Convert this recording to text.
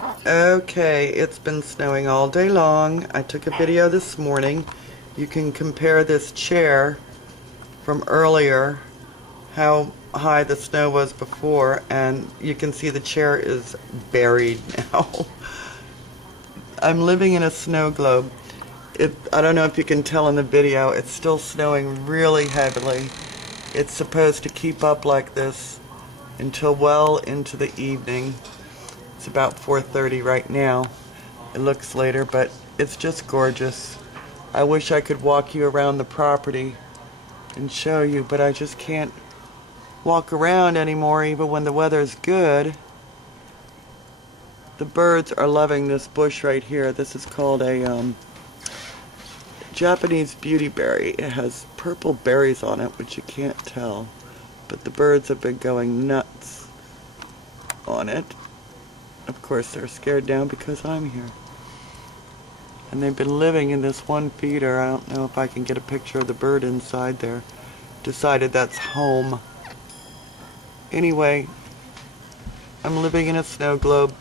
Okay, it's been snowing all day long. I took a video this morning. You can compare this chair from earlier, how high the snow was before, and you can see the chair is buried now. I'm living in a snow globe. I don't know if you can tell in the video, it's still snowing really heavily. It's supposed to keep up like this until well into the evening. It's about 4:30 right now. It looks later, but it's just gorgeous. I wish I could walk you around the property and show you, but I just can't walk around anymore even when the weather's good. The birds are loving this bush right here. This is called a Japanese beautyberry. It has purple berries on it, which you can't tell, but the birds have been going nuts on it. Of course, they're scared now because I'm here. And they've been living in this one feeder. I don't know if I can get a picture of the bird inside there. Decided that's home. Anyway, I'm living in a snow globe.